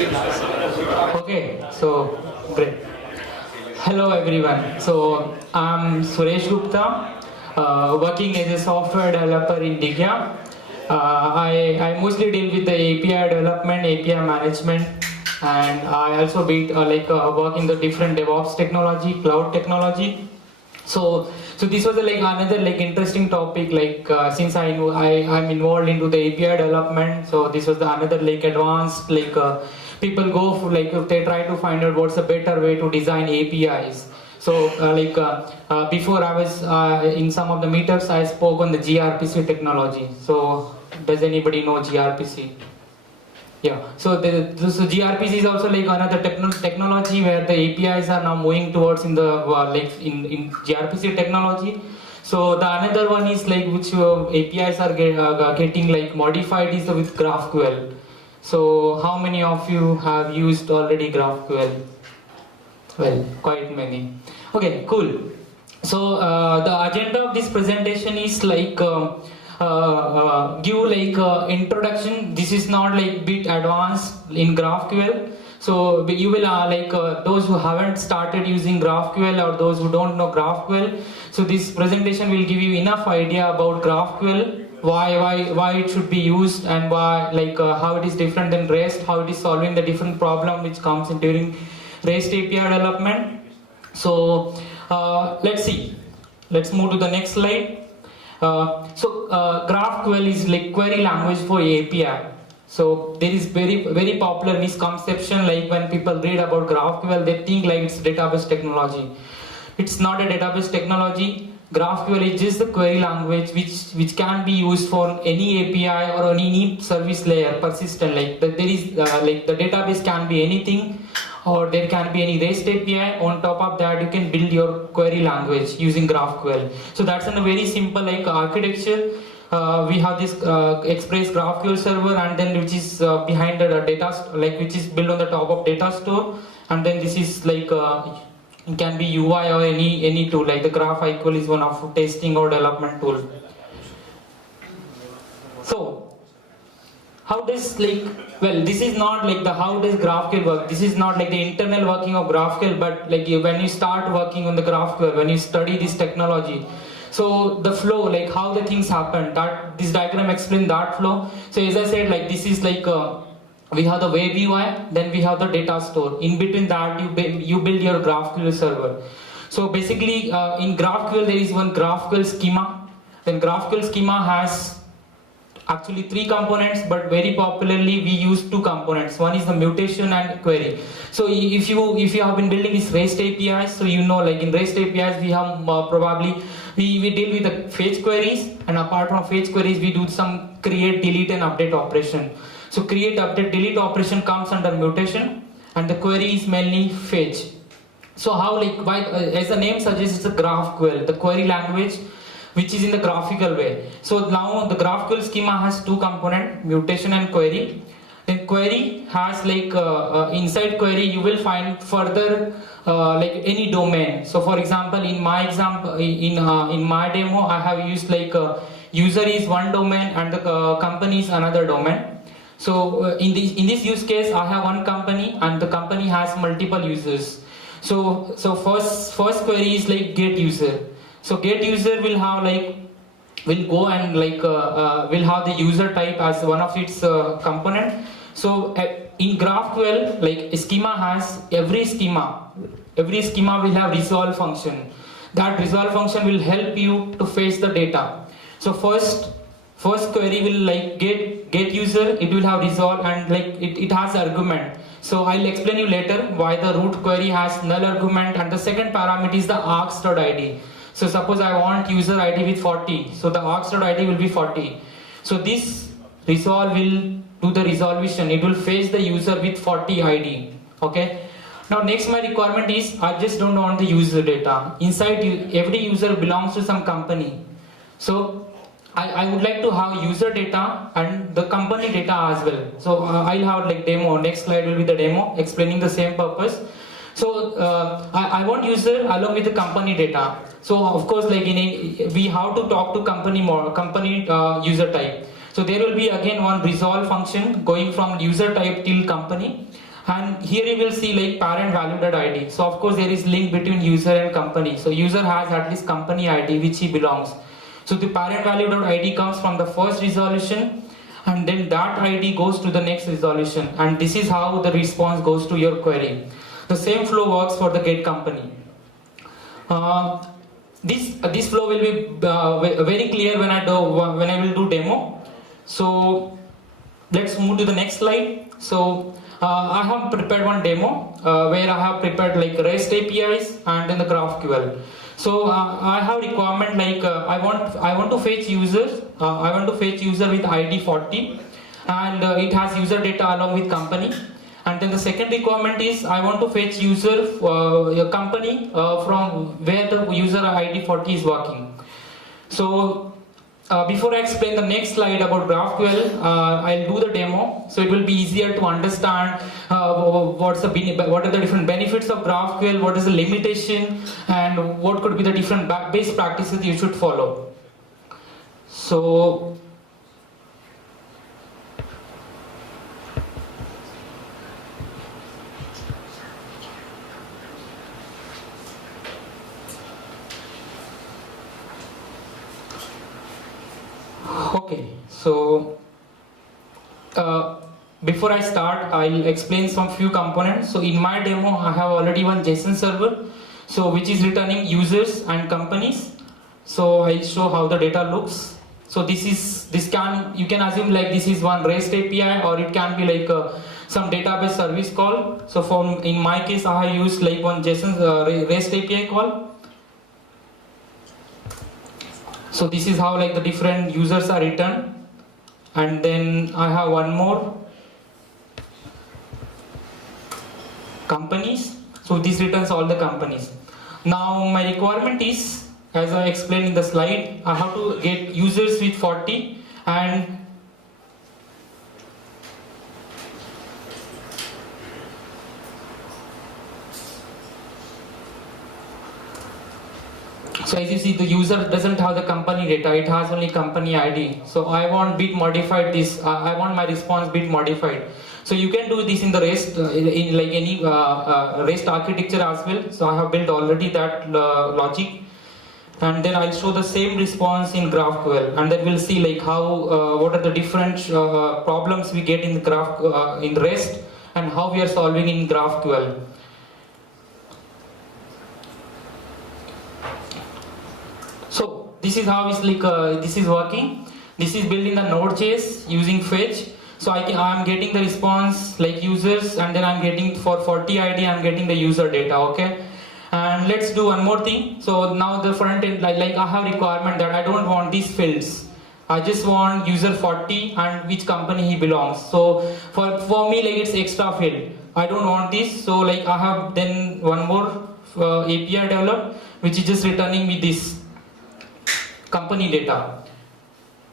Okay, so great. Hello everyone. So I'm Suresh Gupta, working as a software developer in Digya. I mostly deal with the API development, API management, and I also work in the different DevOps technology, cloud technology. So this was another interesting topic. Since I know I'm involved into the API development, so this was the another advanced people go for they try to find out what's a better way to design APIs. So before I was in some of the meetups, I spoke on the gRPC technology. So does anybody know gRPC? Yeah, so gRPC is also another technology where the APIs are now moving towards in the in gRPC technology. So the another one is which APIs are getting modified is with GraphQL. So how many of you have used already GraphQL? Well, quite many. Okay, cool. So the agenda of this presentation is give introduction. This is not bit advanced in GraphQL. So you will those who haven't started using GraphQL or those who don't know GraphQL. So this presentation will give you enough idea about GraphQL, why it should be used, and why how it is different than REST, how it is solving the different problem which comes in during REST API development. So let's see. Let's move to the next slide. GraphQL is query language for API. So there is very popular misconception, when people read about GraphQL, they think it's database technology. It's not a database technology. GraphQL is just the query language which can be used for any API or any service layer, persistent. There is the database can be anything, or there can be any REST API. On top of that, you can build your query language using GraphQL. So that's a very simple architecture. We have this Express GraphQL server, and then which is behind the data, which is built on the top of data store, and then this is it can be UI or any tool. The GraphQL is one of testing or development tool. So how does this is not the how does GraphQL work. This is not the internal working of GraphQL, but when you start working on the GraphQL, when you study this technology, so the flow, how the things happen, that this diagram explains that flow. So as I said, this is we have the web UI, then we have the data store. In between that, you build your GraphQL server. So basically in GraphQL there is one GraphQL schema. Then GraphQL schema has actually 3 components, but very popularly we use 2 components. One is the mutation and query. So if you have been building this REST APIs, so you know in REST APIs we have probably we deal with the fetch queries, and apart from fetch queries we do some create, delete and update operation. So create, update, delete operation comes under mutation, and the query is mainly fetch. So how why as the name suggests, it's a GraphQL, the query language which is in the graphical way. So now the GraphQL schema has 2 components, mutation and query. Then query has inside query you will find further any domain. So for example, in my example, in my demo, I have used user is one domain and the company is another domain. So in this use case, I have one company and the company has multiple users. So first query is get user. So get user will have will go and will have the user type as one of its component. So in GraphQL, schema has every schema will have resolve function. That resolve function will help you to fetch the data. So first query will get user, it will have resolve, and it has argument. So I'll explain you later why the root query has null argument, and the second parameter is the args.id. So suppose I want user ID with 40, so the args.id will be 40. So this resolve will do the resolution, it will fetch the user with 40 ID. Okay. Now next my requirement is I just don't want the user data. Inside every user belongs to some company. So I would like to have user data and the company data as well. So I'll have demo. Next slide will be the demo explaining the same purpose. So I want user along with the company data. So of course we have to talk to company user type. So there will be again one resolve function going from user type till company. And here you will see like parent value ID. So of course there is link between user and company. So user has at least company ID which he belongs. So the parent value ID comes from the first resolution, and then that ID goes to the next resolution, and this is how the response goes to your query. The same flow works for the get company. This flow will be very clear when I will do demo. So let's move to the next slide. So I have prepared one demo where I have prepared like REST APIs and then the GraphQL. So I have requirement like I want to fetch users. I want to fetch user with ID 40, and it has user data along with company. And then the second requirement is I want to fetch user a company from where the user ID 40 is working. So before I explain the next slide about GraphQL, I'll do the demo, so it will be easier to understand what are the different benefits of GraphQL, what is the limitation, and what could be the different best practices you should follow. So okay, so before I start, I'll explain some few components. So in my demo, I have already one JSON server, so which is returning users and companies. So I'll show how the data looks. So you can assume like this is one REST API, or it can be like some database service call. So in my case, I have used like one JSON REST API call. So this is how like the different users are returned, and then I have one more, companies. So this returns all the companies. Now my requirement is, as I explained in the slide, I have to get users with 40 and so as you see, the user doesn't have the company data, it has only company ID. So I want bit modified this, I want my response bit modified. So you can do this in the REST, in like any REST architecture as well. So I have built already that logic. And then I'll show the same response in GraphQL, and then we'll see like how, what are the different problems we get in the in REST, and how we are solving in GraphQL. So this is how it's like this is working. This is built in the Node.js using fetch. So I'm getting the response like users, and then I'm getting for 40 ID I'm getting the user data. Okay, and let's do one more thing. So now the front end, like I have requirement that I don't want these fields. I just want user 40 and which company he belongs. So for me, like it's extra field. I don't want this. So like I have then one more API developed, which is just returning me this company data.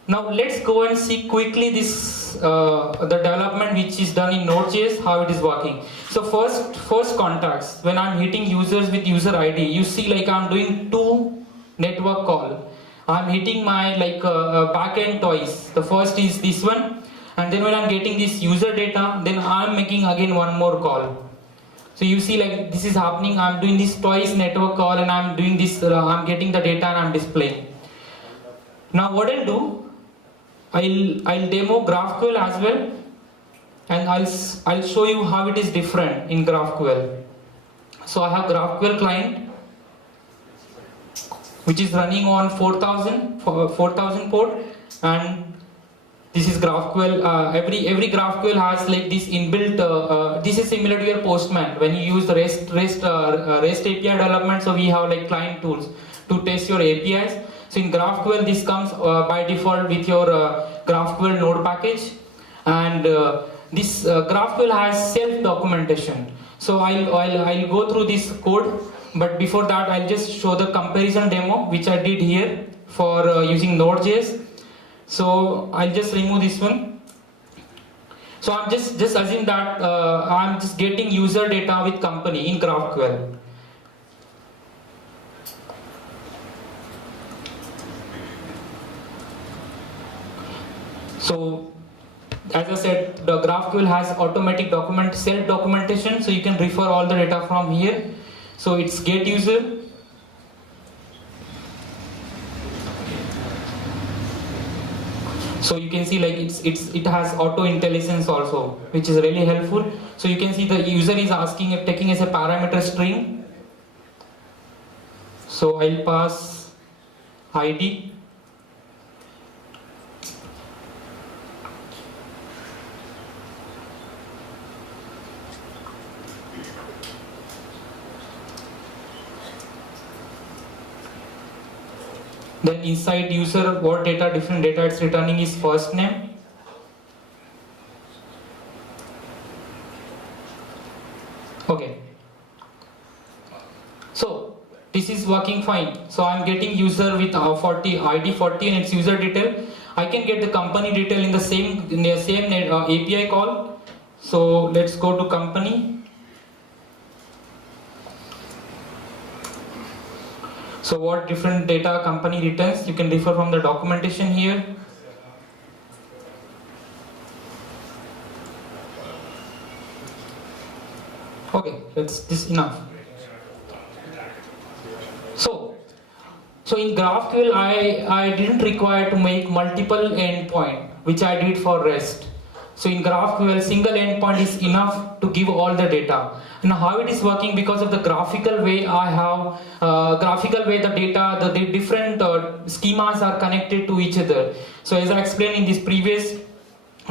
Now let's go and see quickly this the development which is done in Node.js, how it is working. So first contacts, when I'm hitting users with user ID, you see like I'm doing two network call. I'm hitting my like backend twice. The first is this one, and then when I'm getting this user data, then I'm making again one more call. So you see like this is happening. I'm doing this twice network call, and I'm doing this. I'm getting the data and I'm displaying. Now what I'll do, I'll demo GraphQL as well, and I'll show you how it is different in GraphQL. So I have GraphQL client, which is running on 4000 port, and this is GraphQL. Every GraphQL has like this inbuilt. This is similar to your Postman when you use the REST API development. So we have like client tools to test your APIs. So in GraphQL, this comes by default with your GraphQL node package, and this GraphQL has self documentation. So I'll go through this code, but before that I'll just show the comparison demo which I did here for using Node.js. So I'll just remove this one. So I'm just assume that I'm just getting user data with company in GraphQL. So as I said, the GraphQL has automatic self-documentation, so you can refer all the data from here. So it's get user. So you can see like it has auto intelligence also, which is really helpful. So you can see the user is asking if taking as a parameter string. So I'll pass ID. Then inside user, what data, different data it's returning is first name. Okay. So this is working fine. So I'm getting user with ID 40 and its user detail. I can get the company detail in the same API call. So let's go to company. So what different data company returns, you can refer from the documentation here. Okay, that's this enough. So in GraphQL, I didn't require to make multiple endpoint, which I did for REST. So in GraphQL, single endpoint is enough to give all the data. And how it is working, because of the graphical way I have, the data, the different schemas are connected to each other. So as I explained in this previous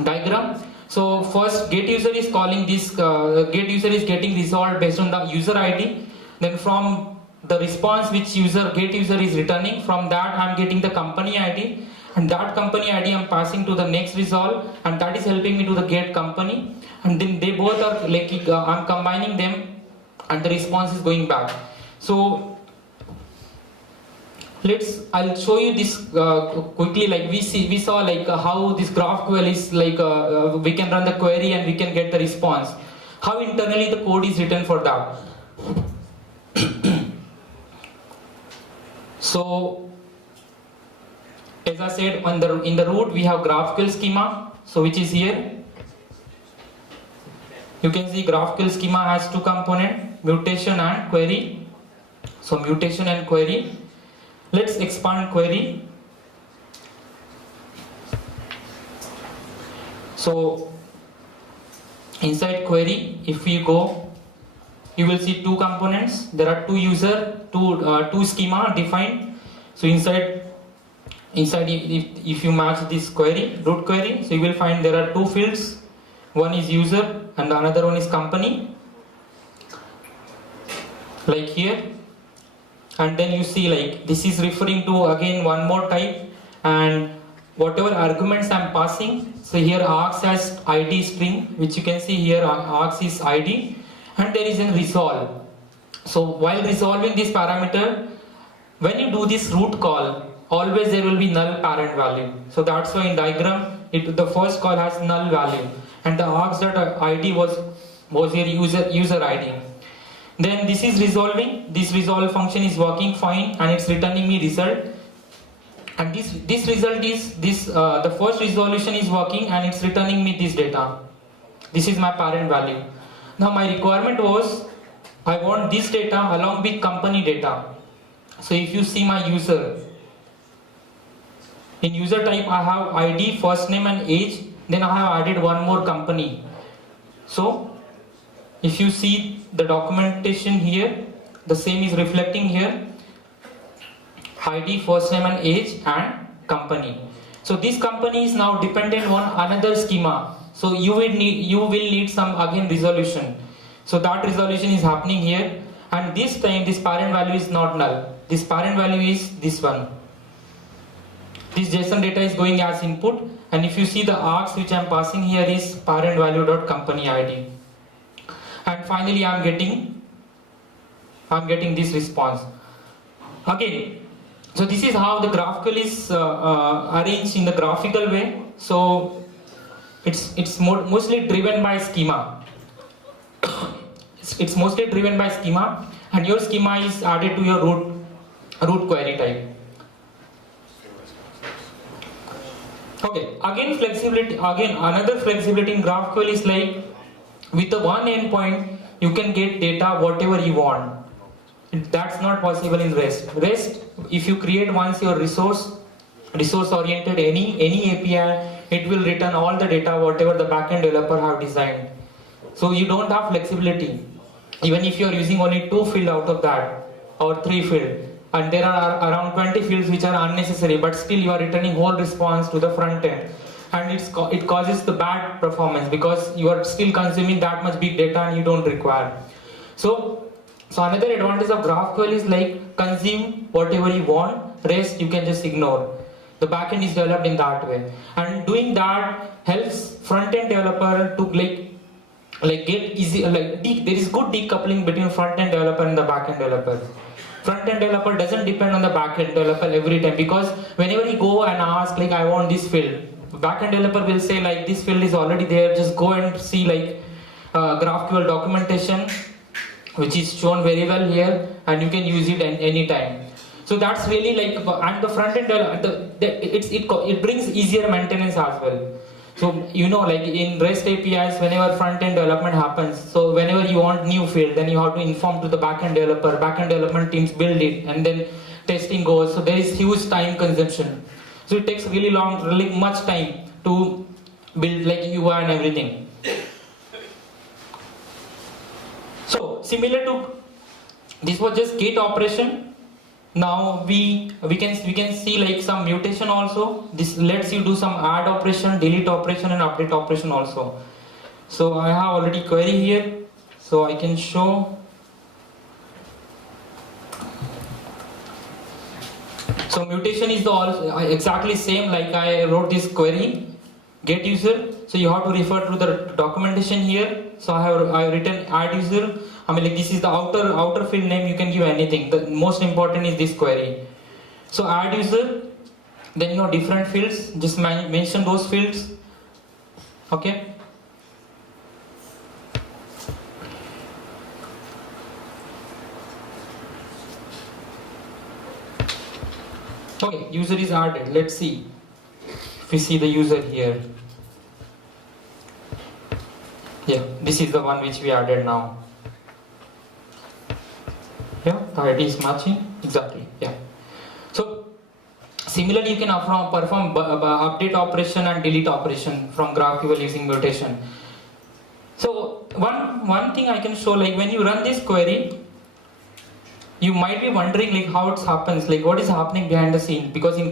diagram, so first get user is calling this, get user is getting resolved based on the user ID. Then from the response which get user is returning, from that I'm getting the company ID. And that company ID I'm passing to the next resolve, and that is helping me to the get company. And then they both are like I'm combining them, and the response is going back. So I'll show you this quickly. Like we saw like how this GraphQL is like we can run the query and we can get the response. How internally the code is written for that. So as I said, in the root we have GraphQL schema, so which is here. You can see GraphQL schema has two components, mutation and query. So mutation and query. Let's expand query. So inside query, if we go, you will see two components. There are two two schema defined. So inside if you match this query, root query, so you will find there are two fields. One is user and the another one is company, like here. And then you see like this is referring to again one more type, and whatever arguments I'm passing. So here args has ID string, which you can see here args is ID, and there is a resolve. So while resolving this parameter, when you do this root call, always there will be null parent value. So that's why in diagram the first call has null value, and the args.id was here user ID. Then this is resolving. This resolve function is working fine, and it's returning me result. And this result is the first resolution is working, and it's returning me this data. This is my parent value. Now my requirement was I want this data along with company data. So if you see my user, in user type I have ID, first name and age. Then I have added one more company. So if you see the documentation here, the same is reflecting here. ID, first name and age, and company. So this company is now dependent on another schema. So you will need some again resolution. So that resolution is happening here, and this time this parent value is not null. This parent value is this one. This JSON data is going as input, and if you see the args which I am passing here is parent value dot company ID. And finally I am getting this response. Again, so this is how the GraphQL is arranged in the graphical way. So it's mostly driven by schema. It's mostly driven by schema, and your schema is added to your root query type. Okay, again flexibility, again another flexibility in GraphQL is like with the one endpoint you can get data whatever you want. That's not possible in REST. REST, if you create once your resource oriented any API, it will return all the data whatever the backend developer have designed. So you don't have flexibility. Even if you are using only 2 fields out of that or 3 fields, and there are around 20 fields which are unnecessary, but still you are returning whole response to the front end, and it causes the bad performance because you are still consuming that much big data and you don't require. So another advantage of GraphQL is like consume whatever you want, rest you can just ignore. The backend is developed in that way, and doing that helps front-end developer to like get easy, like there is good decoupling between front-end developer and the backend developer. Front-end developer doesn't depend on the backend developer every time, because whenever you go and ask like I want this field, backend developer will say like this field is already there, just go and see like GraphQL documentation which is shown very well here, and you can use it any time. So that's really like, and the front end it brings easier maintenance as well. So you know, like in REST APIs, whenever front end development happens, so whenever you want new field, then you have to inform to the backend developer. Backend development teams build it, and then testing goes. So there is huge time consumption. So it takes really much time to build like UI and everything. So similar to this was just git operation. Now we can see like some mutation also. This lets you do some add operation, delete operation, and update operation also. So I have already query here, so I can show. So mutation is exactly same like I wrote this query, get user. So you have to refer to the documentation here. So I have written add user. I mean, like this is the outer field name, you can give anything. The most important is this query. So add user, then you have different fields, just mention those fields. Okay. Okay, user is added. Let's see if we see the user here. Yeah, this is the one which we added now. Yeah, the ID is matching exactly. Yeah. So similarly, you can perform update operation and delete operation from GraphQL using mutation. So one thing I can show, like when you run this query, you might be wondering like how it happens, like what is happening behind the scene, because in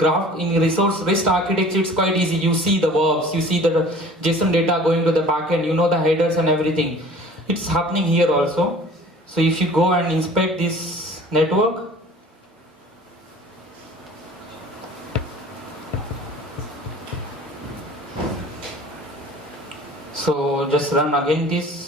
resource REST architecture it's quite easy. You see the verbs, you see the JSON data going to the backend, you know the headers and everything. It's happening here also. So if you go and inspect this network, so just run again this.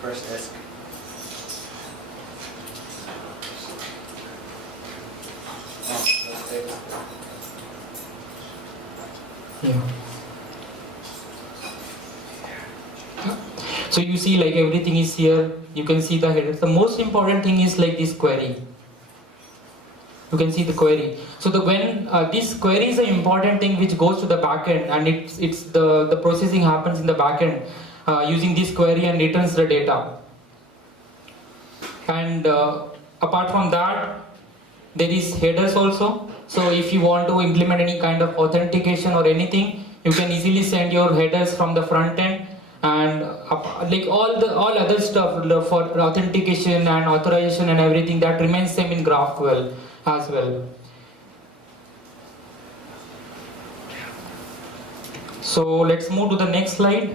First disk. Yeah. So you see like everything is here, you can see the headers. The most important thing is like this query. You can see the query. So when this query is an important thing which goes to the backend, and it's the processing happens in the backend using this query and returns the data. And apart from that, there is headers also. So if you want to implement any kind of authentication or anything, you can easily send your headers from the front end, and like all other stuff for authentication and authorization and everything that remains same in GraphQL as well. So let's move to the next slide.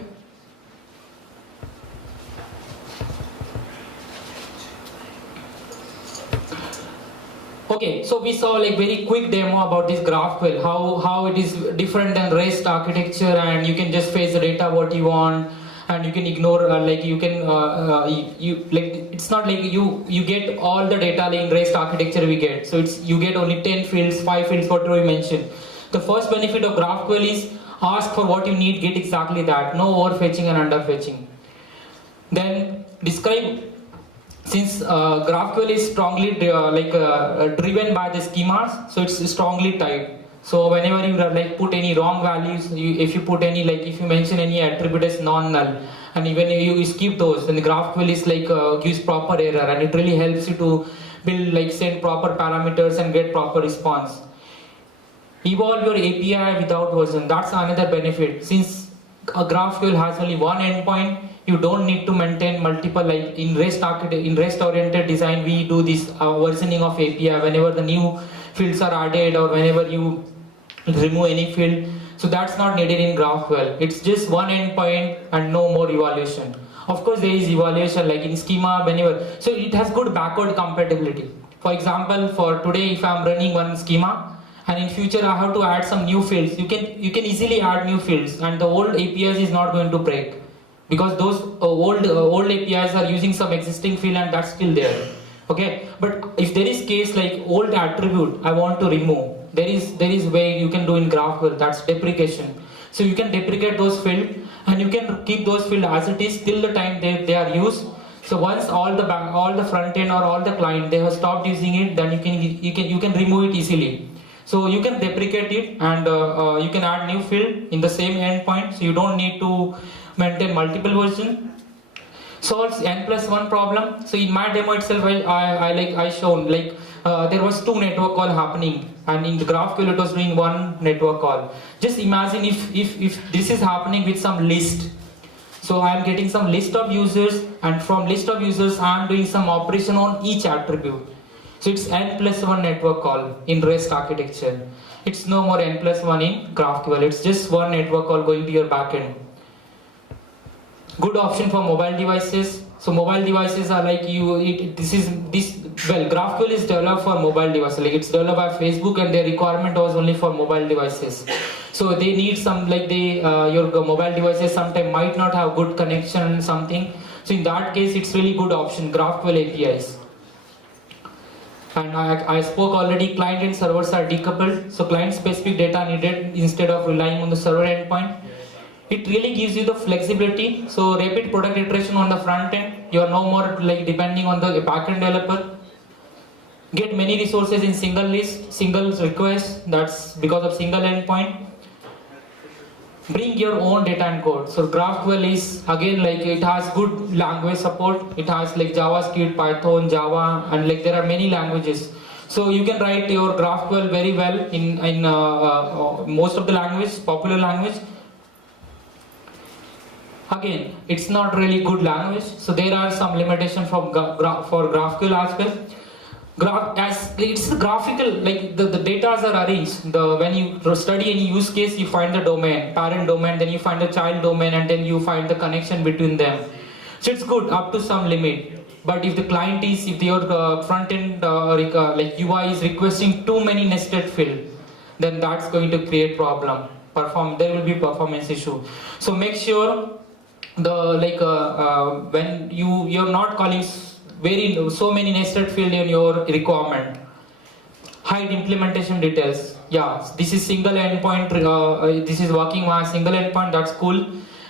Okay, so we saw like very quick demo about this GraphQL, how it is different than REST architecture, and you can just fetch the data what you want, and you can ignore like you can you like it's not like you get all the data like in REST architecture we get. So it's you get only 10 fields, 5 fields, whatever we mentioned. The first benefit of GraphQL is ask for what you need, get exactly that. No overfetching and underfetching. Then describe, since GraphQL is strongly driven by the schemas, so it's strongly typed. So whenever you like put any wrong values, if you put any like if you mention any attribute as non-null, and even if you skip those, then the GraphQL is like gives proper error, and it really helps you to build like send proper parameters and get proper response. Evolve your API without version. That's another benefit. Since a GraphQL has only one endpoint, you don't need to maintain multiple, like in REST oriented design we do this versioning of API whenever the new fields are added or whenever you remove any field. So that's not needed in GraphQL. It's just one endpoint and no more evaluation. Of course there is evaluation like in schema whenever, so it has good backward compatibility. For example, for today if I'm running one schema and in future I have to add some new fields, you can easily add new fields and the old APIs is not going to break, because those old APIs are using some existing field and that's still there. Okay, but if there is case like old attribute I want to remove, there is way you can do in GraphQL, that's deprecation. So you can deprecate those fields and you can keep those fields as it is till the time they are used. So once all the front end or all the client they have stopped using it, then you can remove it easily. So you can deprecate it and you can add new field in the same endpoint, so you don't need to maintain multiple versions. Solves n+1 problem. So in my demo itself I shown like there was 2 network call happening, and in the GraphQL it was doing 1 network call. Just imagine if this is happening with some list. So I am getting some list of users, and from list of users I am doing some operation on each attribute. So it's n+1 network call in REST architecture. It's no more n+1 in GraphQL. It's just one network call going to your backend. Good option for mobile devices. So mobile devices are like GraphQL is developed for mobile devices. Like it's developed by Facebook, and their requirement was only for mobile devices. So they need some like your mobile devices sometimes might not have good connection something. So in that case, it's really good option GraphQL APIs. And I spoke already, client and servers are decoupled. So client specific data needed instead of relying on the server endpoint. It really gives you the flexibility. So rapid product iteration on the front end. You are no more like depending on the backend developer. Get many resources in single list, single request. That's because of single endpoint. Bring your own data and code. So GraphQL is again like it has good language support. It has like JavaScript, Python, Java, and like there are many languages. So you can write your GraphQL very well in most of the language, popular language. Again, it's not really good language, so there are some limitations for GraphQL as well. It's graphical, like the data are arranged. When you study any use case, you find the domain, parent domain, then you find the child domain, and then you find the connection between them. So it's good up to some limit. But if the client is, if your front end like UI is requesting too many nested fields, then that's going to create problem. There will be performance issue. So make sure when you're not calling so many nested field in your requirement. Hide implementation details. Yeah, this is single endpoint. This is working via single endpoint. That's cool.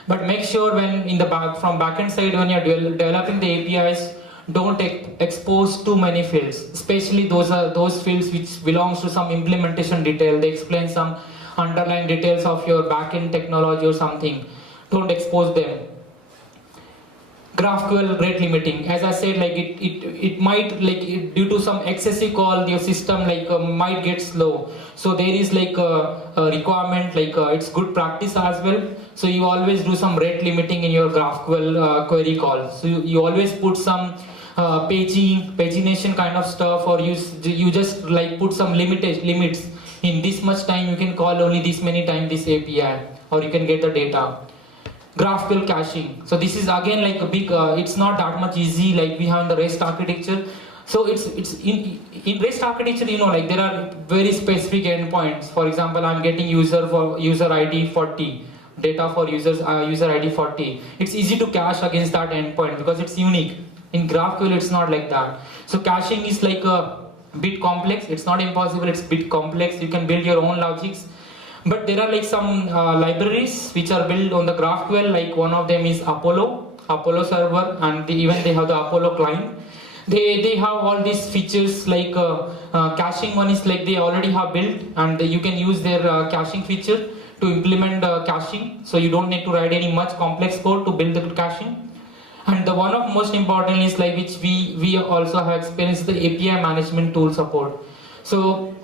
But make sure when from backend side when you're developing the APIs, don't expose too many fields. Especially those fields which belongs to some implementation detail. They explain some underlying details of your backend technology or something. Don't expose them. GraphQL rate limiting, as I said, like it might due to some excessive call, your system might get slow. So there is like a requirement, it's good practice as well. So you always do some rate limiting in your GraphQL query call. So you always put some pagination kind of stuff, or you just put some limits. In this much time you can call only this many times this API, or you can get the data. GraphQL caching. So this is again like a big. It's not that much easy like we have in the REST architecture. So it's in REST architecture, like there are very specific endpoints. For example, I'm getting user ID 40, data for users user ID 40. It's easy to cache against that endpoint because it's unique. In GraphQL, it's not like that. So caching is like a bit complex. It's not impossible. It's a bit complex. You can build your own logics. But there are like some libraries which are built on the GraphQL. Like one of them is Apollo server, and even they have the Apollo client. They have all these features like caching. One is like they already have built, and you can use their caching feature to implement caching. So you don't need to write any much complex code to build the caching. And the one of most important is like which we also have experienced, the API management tool support. So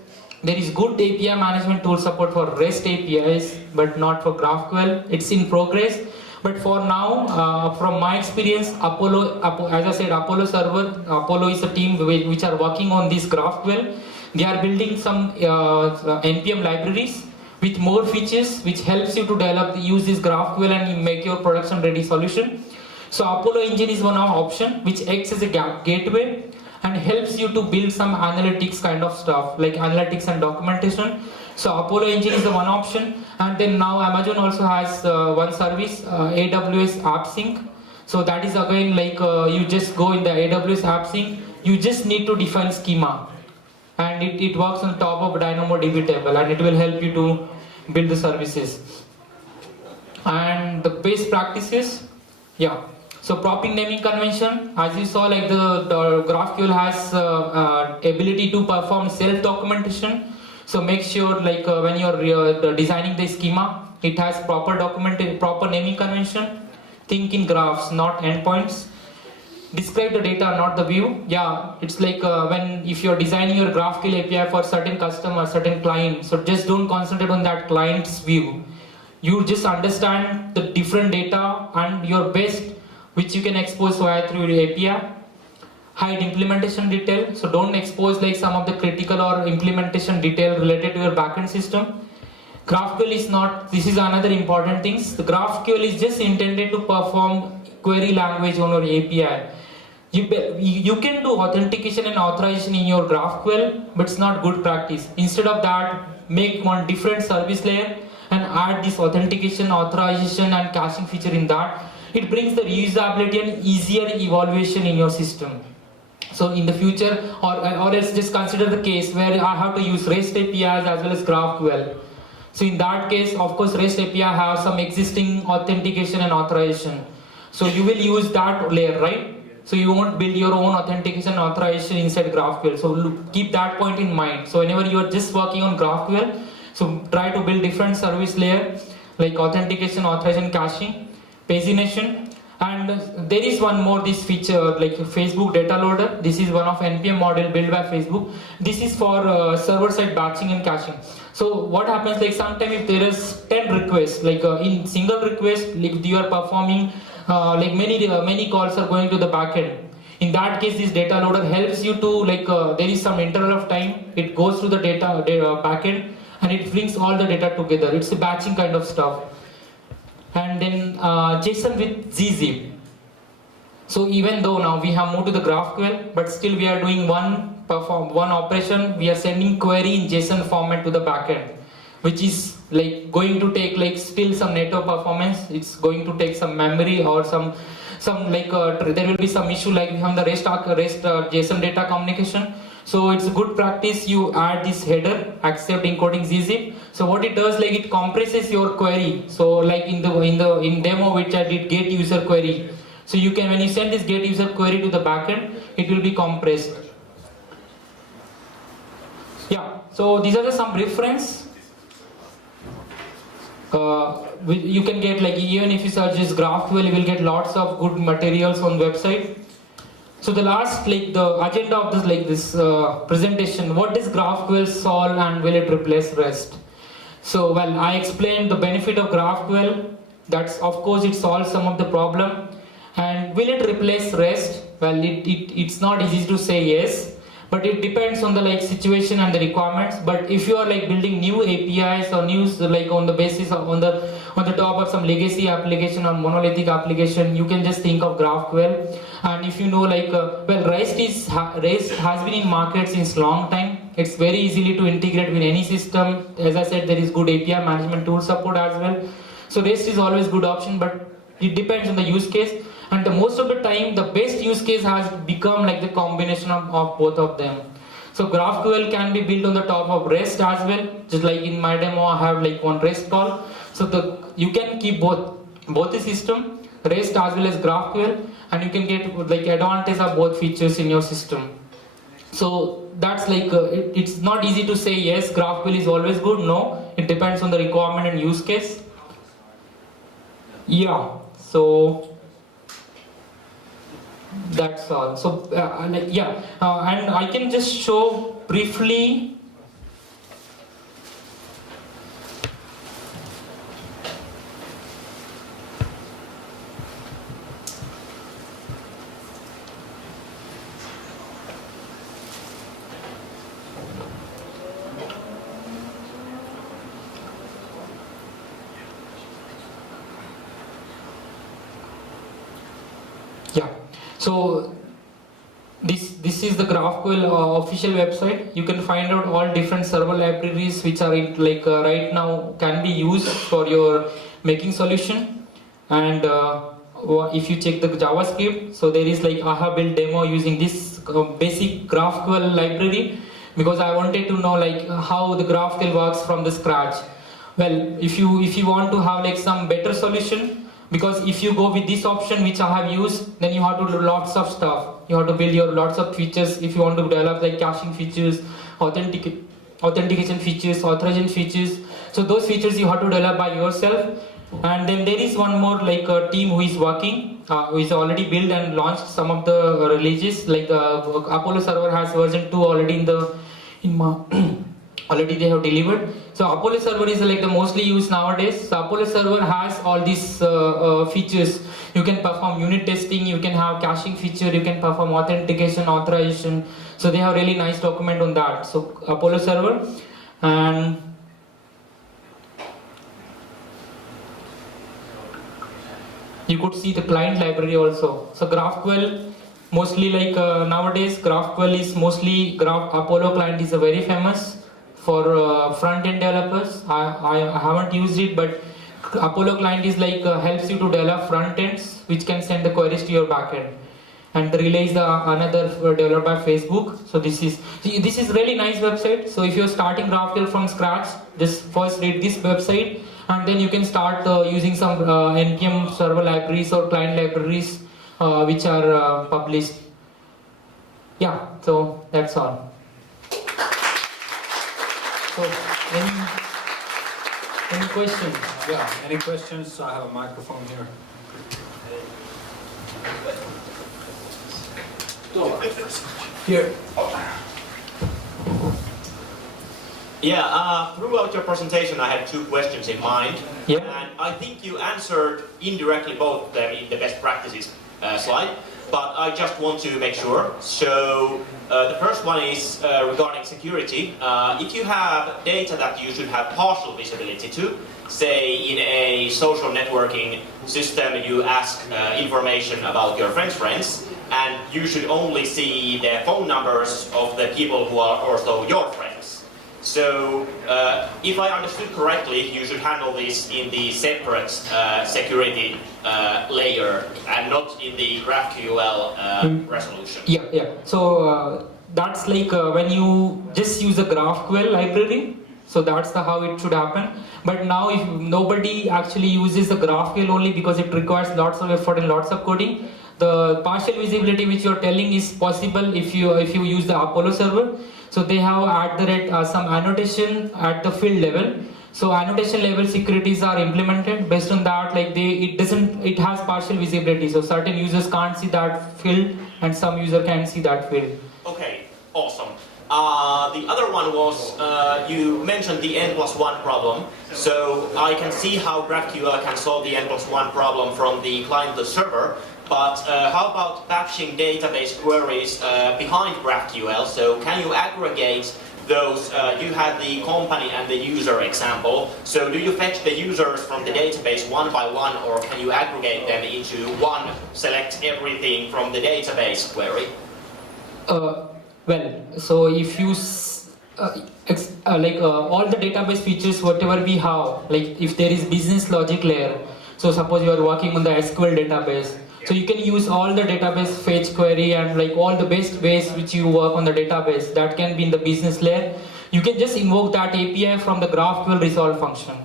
there is good API management tool support for REST APIs, but not for GraphQL. It's in progress. But for now, from my experience, as I said, Apollo server, Apollo is a team which are working on this GraphQL. They are building some NPM libraries with more features, which helps you to use this GraphQL and make your production ready solution. So Apollo engine is one option which acts as a gateway and helps you to build some analytics kind of stuff like analytics and documentation. So Apollo engine is the one option, and then now Amazon also has one service, AWS AppSync. So that is again like you just go in the AWS AppSync, you just need to define schema, and it works on top of DynamoDB table, and it will help you to build the services. And the best practices, yeah. So propping naming convention, as you saw, like the GraphQL has ability to perform self-documentation. So make sure like when you're designing the schema, it has proper naming convention. Think in graphs, not endpoints. Describe the data, not the view. Yeah, it's like if you're designing your GraphQL API for certain customer, certain client, so just don't concentrate on that client's view. You just understand the different data and your best which you can expose through your API. Hide implementation detail, so don't expose like some of the critical or implementation detail related to your backend system. GraphQL is not, this is another important thing. The GraphQL is just intended to perform query language on your API. You can do authentication and authorization in your GraphQL, but it's not good practice. Instead of that, make one different service layer and add this authentication, authorization and caching feature in that. It brings the reusability and easier evaluation in your system. So in the future, or else just consider the case where I have to use REST APIs as well as GraphQL. So in that case, of course, REST API has some existing authentication and authorization. So you will use that layer, right? So you won't build your own authentication and authorization inside GraphQL. So keep that point in mind. So whenever you are just working on GraphQL, so try to build different service layer like authentication, authorization, caching, pagination. And there is one more, this feature like Facebook data loader. This is one of NPM model built by Facebook. This is for server-side batching and caching. So what happens, like sometimes if there is 10 requests, like in single request, like you are performing like many calls are going to the backend. In that case, this data loader helps you to like there is some interval of time. It goes to the data backend and it brings all the data together. It's a batching kind of stuff. And then JSON with gzip. So even though now we have moved to the GraphQL, but still we are doing one operation. We are sending query in JSON format to the backend, which is like going to take like still some network performance. It's going to take some memory or some like there will be some issue like we have the REST JSON data communication. So it's a good practice. You add this header accept encoding gzip. So what it does, like it compresses your query. So like in demo which I did get user query. So you can, when you send this get user query to the backend, it will be compressed. Yeah. So these are some reference. You can get like even if you search this GraphQL, you will get lots of good materials on website. So the last, like the agenda of this, like this presentation, what does GraphQL solve and will it replace REST? So well, I explained the benefit of GraphQL. That's of course it solves some of the problem. And will it replace REST? Well, it's not easy to say yes, but it depends on the like situation and the requirements. But if you are like building new APIs or new like on the basis of on the top of some legacy application or monolithic application, you can just think of GraphQL. And if you know like well, REST has been in market since long time. It's very easily to integrate with any system. As I said, there is good API management tool support as well. So REST is always good option, but it depends on the use case. And most of the time, the best use case has become like the combination of both of them. So GraphQL can be built on the top of REST as well. Just like in my demo, I have like one REST call. So you can keep both the system, REST as well as GraphQL, and you can get like advantage of both features in your system. So that's like it's not easy to say yes, GraphQL is always good. No, it depends on the requirement and use case. Yeah. So that's all. So and I can just show briefly. Yeah. So this is the GraphQL official website. You can find out all different server libraries which are right now can be used for your making solution. And if you check the JavaScript, so there is like I have built demo using this basic GraphQL library because I wanted to know like how the GraphQL works from the scratch. Well, if you want to have like some better solution, because if you go with this option which I have used, then you have to do lots of stuff. You have to build your lots of features if you want to develop like caching features, authentication features, authorization features. So those features you have to develop by yourself. And then there is one more like a team who is working, who is already built and launched some of the releases. Like Apollo server has version 2 already already they have delivered. So Apollo server is like the mostly used nowadays. So Apollo server has all these features. You can perform unit testing, you can have caching feature, you can perform authentication, authorization. So they have really nice document on that. So Apollo server, and you could see the client library also. So GraphQL, mostly like nowadays GraphQL is mostly Apollo client is a very famous for front-end developers. I haven't used it, but Apollo client is like helps you to develop front ends which can send the queries to your backend. And the Relay is another developed by Facebook. So this is really nice website. So if you're starting GraphQL from scratch, just first read this website, and then you can start using some npm server libraries or client libraries which are published. Yeah. So that's all. So, any questions? Yeah, any questions? I have a microphone here. Here. Yeah, throughout your presentation I had 2 questions in mind. Yeah. And I think you answered indirectly both of them in the best practices slide, but I just want to make sure. So the first one is regarding security. If you have data that you should have partial visibility to, say in a social networking system you ask information about your friends, and you should only see the phone numbers of the people who are also your friends. So if I understood correctly, you should handle this in the separate security layer and not in the GraphQL resolution. Yeah. So that's like when you just use a GraphQL library. So that's how it should happen. But now if nobody actually uses the GraphQL only because it requires lots of effort and lots of coding, the partial visibility which you're telling is possible if you use the Apollo server. So they have added some annotation at the field level. So annotation level securities are implemented. Based on that, like it has partial visibility. So certain users can't see that field, and some user can see that field. Okay, awesome. The other one was, you mentioned the N+1 problem. So I can see how GraphQL can solve the N+1 problem from the client to server. But how about batching database queries behind GraphQL? So can you aggregate those? You had the company and the user example. So do you fetch the users from the database one by one, or can you aggregate them into one, select everything from the database query? Well, so if you all the database features whatever we have, like if there is business logic layer, so suppose you are working on the SQL database, so you can use all the database fetch query and like all the best ways which you work on the database that can be in the business layer. You can just invoke that API from the GraphQL resolve function.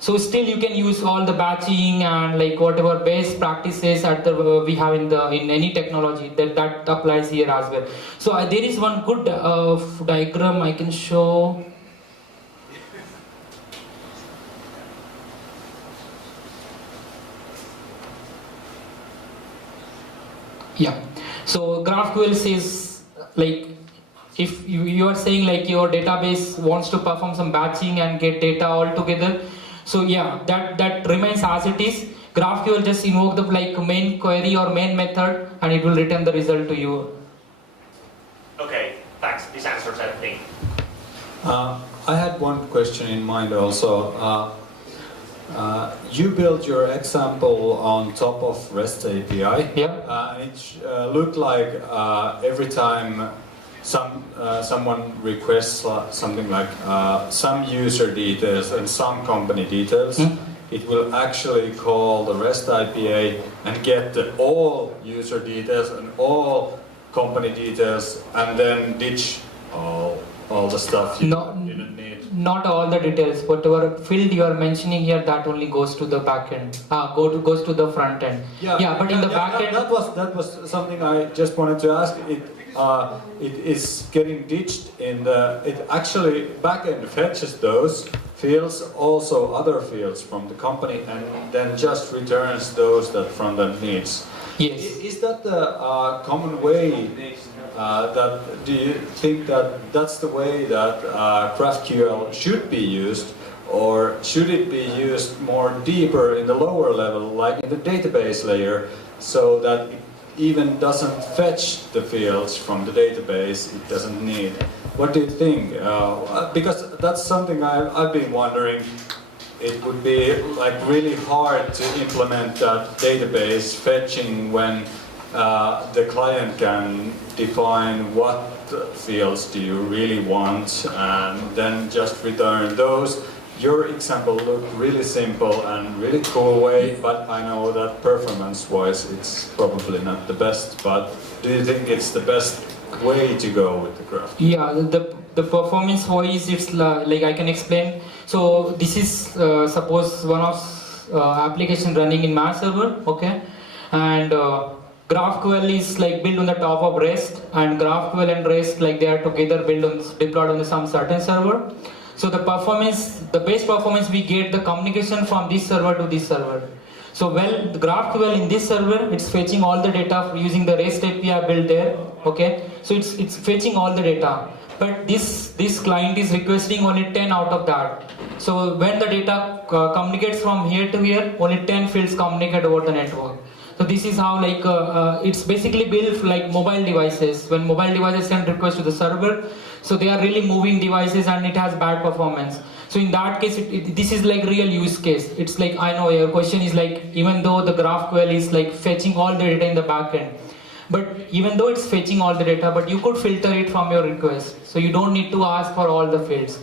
So still you can use all the batching and like whatever best practices at the we have in any technology that applies here as well. So there is one good diagram I can show. Yeah. So GraphQL says like if you are saying like your database wants to perform some batching and get data all together. So yeah, that remains as it is. GraphQL just invoke the like main query or main method and it will return the result to you. Okay, thanks. This answers everything. I had one question in mind also. You built your example on top of REST API. Yeah. It looked like every time someone requests something like some user details and some company details, it will actually call the REST API and get all user details and all company details and then ditch all the stuff you didn't need. Not all the details. Whatever field you are mentioning here, that only goes to the backend. Goes to the front end. Yeah, but in the backend. That was something I just wanted to ask. It is getting ditched in the. It actually backend fetches those fields, also other fields from the company, and then just returns those that front end needs. Yes. Is that the common way? Do you think that that's the way that GraphQL should be used, or should it be used more deeper in the lower level, like in the database layer, so that it even doesn't fetch the fields from the database it doesn't need? What do you think? Because that's something I've been wondering. It would be like really hard to implement that database fetching when the client can define what fields do you really want and then just return those. Your example looked really simple and really cool way, but I know that performance-wise it's probably not the best. But do you think it's the best way to go with the graph? Yeah, the performance-wise, it's like I can explain. So this is suppose one of application running in my server, okay, and GraphQL is like built on the top of REST, and GraphQL and REST like they are together deployed on some certain server. So the best performance we get the communication from this server to this server. So the GraphQL in this server, it's fetching all the data using the REST API built there. Okay, so it's fetching all the data. But this client is requesting only 10 out of that. So when the data communicates from here to here, only 10 fields communicate over the network. So this is how like it's basically built like mobile devices. When mobile devices send requests to the server, so they are really moving devices and it has bad performance. So in that case, this is like real use case. It's like, I know your question is like, even though the GraphQL is like fetching all the data in the backend, but even though it's fetching all the data, but you could filter it from your request. So you don't need to ask for all the fields.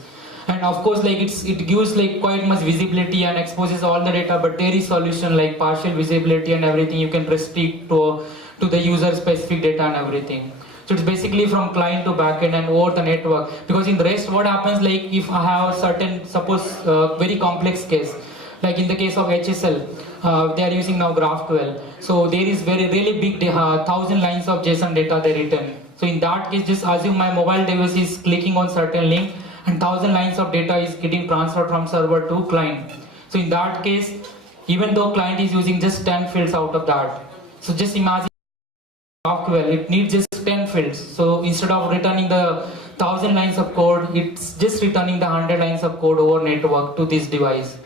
And of course, like it gives like quite much visibility and exposes all the data, but there is solution like partial visibility and everything. You can restrict to the user specific data and everything. So it's basically from client to backend and over the network. Because in the rest, what happens like if I have certain, suppose very complex case, like in the case of HSL, they are using now GraphQL. So there is really big 1,000 lines of JSON data they written. So in that case, just assume my mobile device is clicking on certain link and 1,000 lines of data is getting transferred from server to client. So in that case, even though client is using just 10 fields out of that, so just imagine GraphQL, it needs just 10 fields. So instead of returning the 1,000 lines of code, it's just returning the 100 lines of code over network to this device.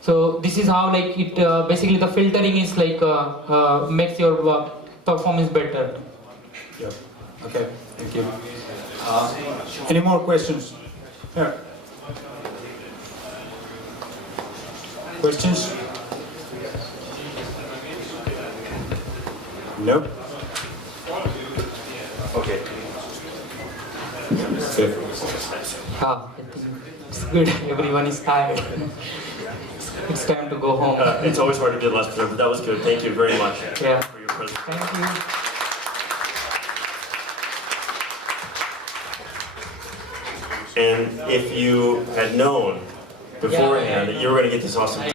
So this is how like it basically the filtering is like makes your performance better. Yep. Okay. Thank you. Any more questions? Here. Questions? Nope. Okay. Okay. Ah, I think it's good. Everyone is tired. It's time to go home. It's always hard to be the last presenter, but that was good. Thank you very much Yeah. for your presentation. Thank you. And if you had known beforehand that you were going to get this awesome